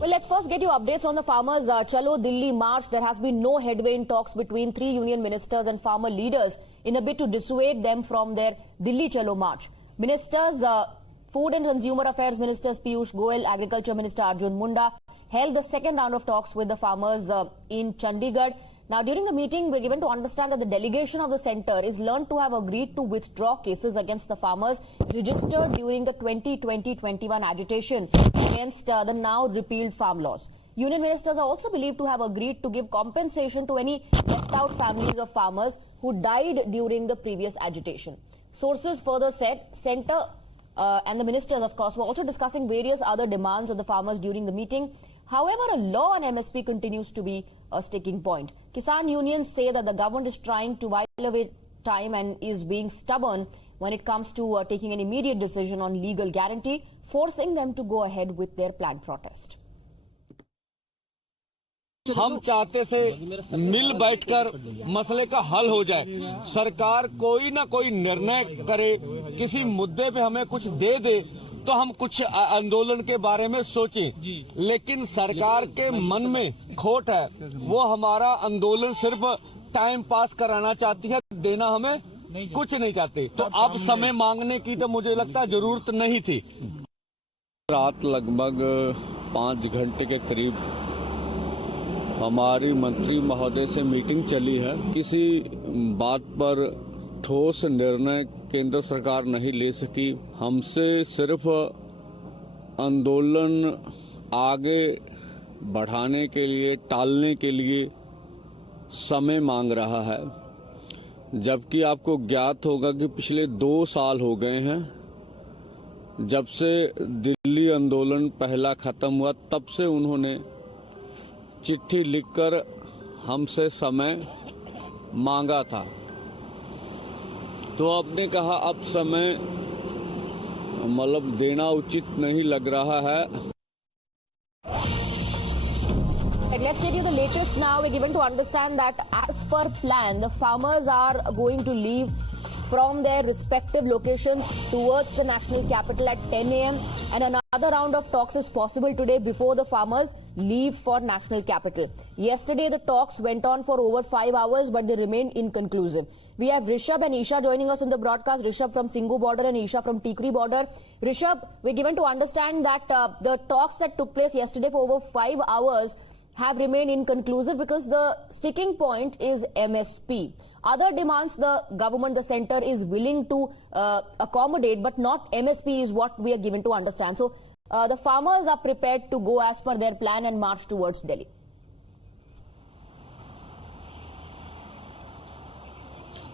Well, let's first get you updates on the farmers' Chalo Delhi march. There has been no headway in talks between three union ministers and farmer leaders in a bid to dissuade them from their Delhi Chalo march. Ministers, Food and Consumer Affairs Ministers Piyush Goyal, Agriculture Minister Arjun Munda held the second round of talks with the farmers in Chandigarh. Now, during the meeting, we're given to understand that the delegation of the centre is learned to have agreed to withdraw cases against the farmers registered during the 2020-21 agitation against the now repealed farm laws. Union ministers are also believed to have agreed to give compensation to any left out families of farmers who died during the previous agitation. Sources further said centre and the ministers, of course, were also discussing various other demands of the farmers during the meeting. However, a law on MSP continues to be a sticking point. Kisan unions say that the government is trying to violate time and is being stubborn when it comes to taking an immediate decision on legal guarantee, forcing them to go ahead with their planned protest. हम चाहते थे मिल बैठकर मसले का हल हो जाए। सरकार कोई ना कोई निर्णय करे, किसी मुद्दे पे हमें कुछ दे दे तो हम कुछ आंदोलन के बारे में सोचें। लेकिन सरकार के मन में खोट है, वो हमारा आंदोलन सिर्फ टाइम पास कराना चाहती है, देना हमें कुछ नहीं चाहते। तो अब समय मांगने की तो मुझे लगता है जरूरत नहीं थी। रात लगभग 5 घंटे के करीब हमारी मंत्री महोदय से मीटिंग चली है। किसी बात पर ठोस निर्णय केंद्र सरकार नहीं ले सकी। हमसे सिर्फ आंदोलन आगे बढ़ाने के लिए, टालने के लिए समय मांग रहा है। जबकि आपको ज्ञात होगा कि पिछले 2 साल हो गए हैं जब से दिल्ली आंदोलन पहला खत्म हुआ, तब से उन्होंने चिट्ठी लिखकर हमसे समय मांगा था। तो आपने कहा अब समय मतलब देना उचित नहीं लग रहा है। Let's get you the latest now. We're given to understand that as per plan, the farmers are going to leave from their respective locations towards the national capital at 10 a.m. and another round of talks is possible today before the farmers leave for national capital. Yesterday the talks went on for over 5 hours but they remained inconclusive. We have Rishabh and Isha joining us on the broadcast. Rishabh from Singhu border and Isha from Tikri border. Rishabh, we're given to understand that the talks that took place yesterday for over 5 hours have remained inconclusive because the sticking point is MSP. Other demands the government, the centre is willing to accommodate, but not MSP is what we are given to understand. So the farmers are prepared to go as per their plan and march towards Delhi.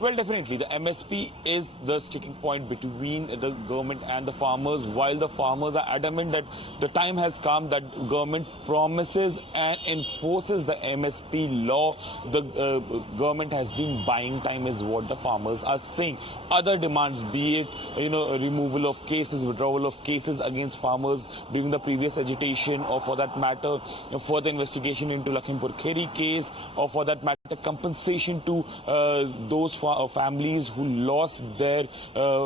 Well, definitely, the MSP is the sticking point between the government and the farmers, while the farmers are adamant that the time has come that government promises and enforces the MSP law. The government has been buying time is what the farmers are saying. Other demands, be it, removal of cases, withdrawal of cases against farmers during the previous agitation, or for that matter, further investigation into Lakhimpur Kheri case, or for that matter, compensation to those families who lost their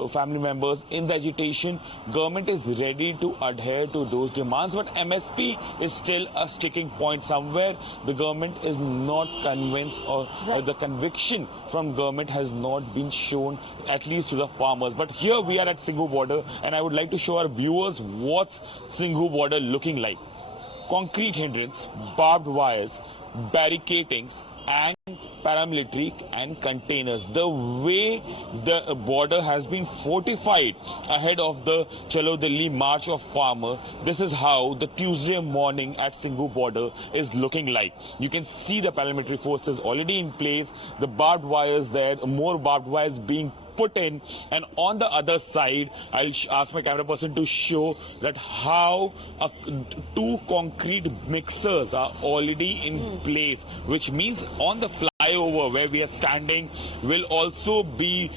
family members in the agitation. Government is ready to adhere to those demands, but MSP is still a sticking point somewhere. The government is not convinced, or the conviction from government has not been shown, at least to the farmers. But here we are at Singhu border, and I would like to show our viewers what's Singhu border looking like. Concrete hindrance, barbed wires, barricadings, and paramilitary and containers. The way the border has been fortified ahead of the Chalo Delhi March of Farmer, this is how the Tuesday morning at Singhu border is looking like. You can see the paramilitary forces already in place, the barbed wires there, more barbed wires being put in, and on the other side I'll ask my camera person to show that how 2 concrete mixers are already in place, which means on the fly flyover where we are standing will also be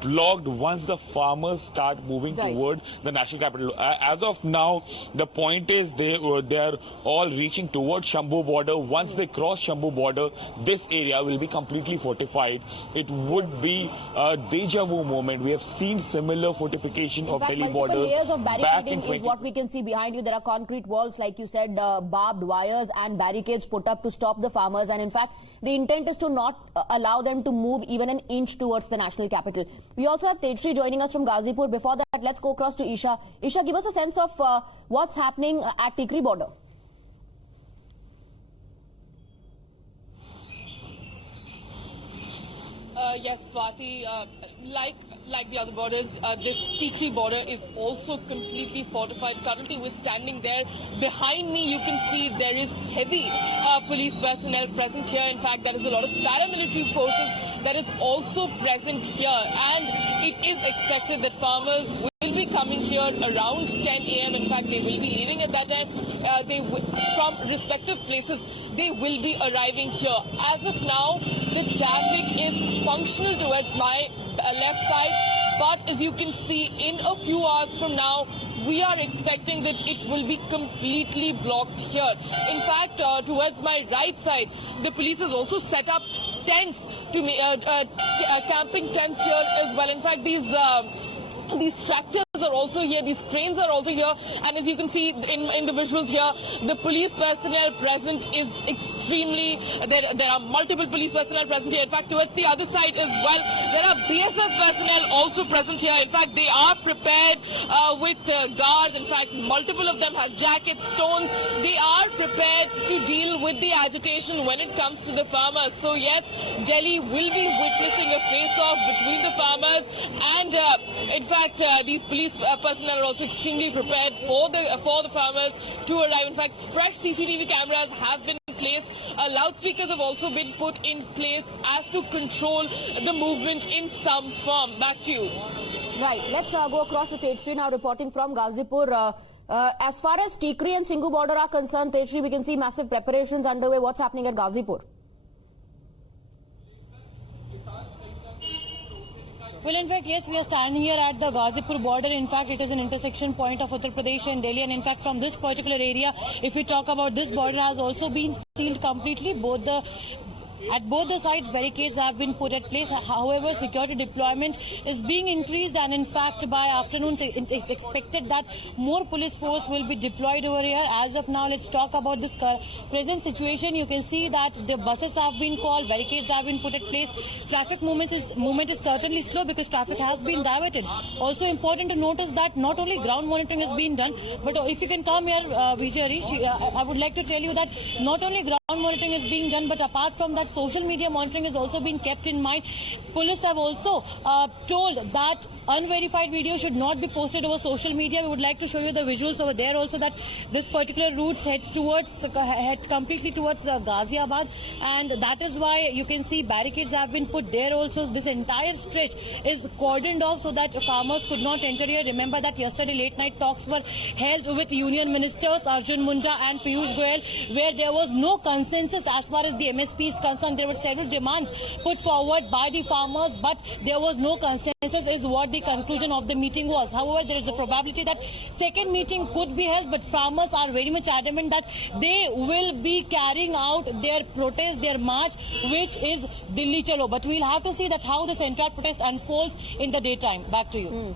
blocked once the farmers start moving toward the national capital. As of now, the point is they are all reaching towards Shambhu border. Once they cross Shambhu border, this area will be completely fortified. It would be a deja vu moment. We have seen similar fortification of Delhi borders. Layers of barricading is what we can see behind you. There are concrete walls, like you said, barbed wires and barricades put up to stop the farmers. And in fact, the intent is to not allow them to move even an inch towards the national capital. We also have Tikri joining us from Ghazipur. Before that, let's go across to Isha. Isha, give us a sense of what's happening at Tikri border. Yes, Swati, like the other borders, this Tikri border is also completely fortified. Currently, we're standing there. Behind me, you can see there is heavy police personnel present here. In fact, there is a lot of paramilitary forces that is also present here. And it is expected that farmers will be coming here around 10 a.m. In fact, they will be leaving at that time. From respective places, they will be arriving here. As of now, the traffic is functional towards my left side, but as you can see, in a few hours from now, we are expecting that it will be completely blocked here. In fact, towards my right side, the police has also set up tents to camping tents here as well. In fact, these tractors are also here, these trains are also here, and as you can see in the visuals here, the police personnel present is extremely, there are multiple police personnel present here. In fact, towards the other side as well, there are BSF personnel also present here. In fact, they are prepared with guards. In fact, multiple of them have jackets, stones. They are prepared to deal with the agitation when it comes to the farmers. So yes, Delhi will be witnessing a face-off between the farmers, and in fact, these police personnel are also extremely prepared for the farmers to arrive. In fact, fresh CCTV cameras have been placed. Loudspeakers have also been put in place as to control the movement in some form. Back to you. Right. Let's go across to Tikri now, reporting from Ghazipur. As far as Tikri and Singhu border are concerned, Tikri, we can see massive preparations underway. What's happening at Ghazipur? Well, in fact, yes, we are standing here at the Ghazipur border. In fact, it is an intersection point of Uttar Pradesh and Delhi. And in fact, from this particular area, if we talk about this border, has also been sealed completely. At both the sides, barricades have been put at place. However, security deployment is being increased, and in fact, by afternoon, it's expected that more police force will be deployed over here. As of now, let's talk about this present situation. You can see that the buses have been called, barricades have been put at place. Traffic movement is certainly slow because traffic has been diverted. Also important to notice that not only ground monitoring is being done, but if you can come here, Vijay Harish, I would like to tell you that not only ground monitoring is being done, but apart from that, social media monitoring is also being kept in mind. Police have also told that unverified video should not be posted over social media. We would like to show you the visuals over there also, that this particular route heads completely towards Ghaziabad, and that is why you can see barricades have been put there also. This entire stretch is cordoned off so that farmers could not enter here. Remember that yesterday late night talks were held with union ministers Arjun Munda and Piyush Goyal, where there was no consensus as far as the MSP is concerned. There were several demands put forward by the farmers, but there was no consensus is what the conclusion of the meeting was. However, there is a probability that second meeting could be held, but farmers are very much adamant that they will be carrying out their protest, their march, which is Delhi Chalo. But we'll have to see that how this entire protest unfolds in the daytime. Back to you.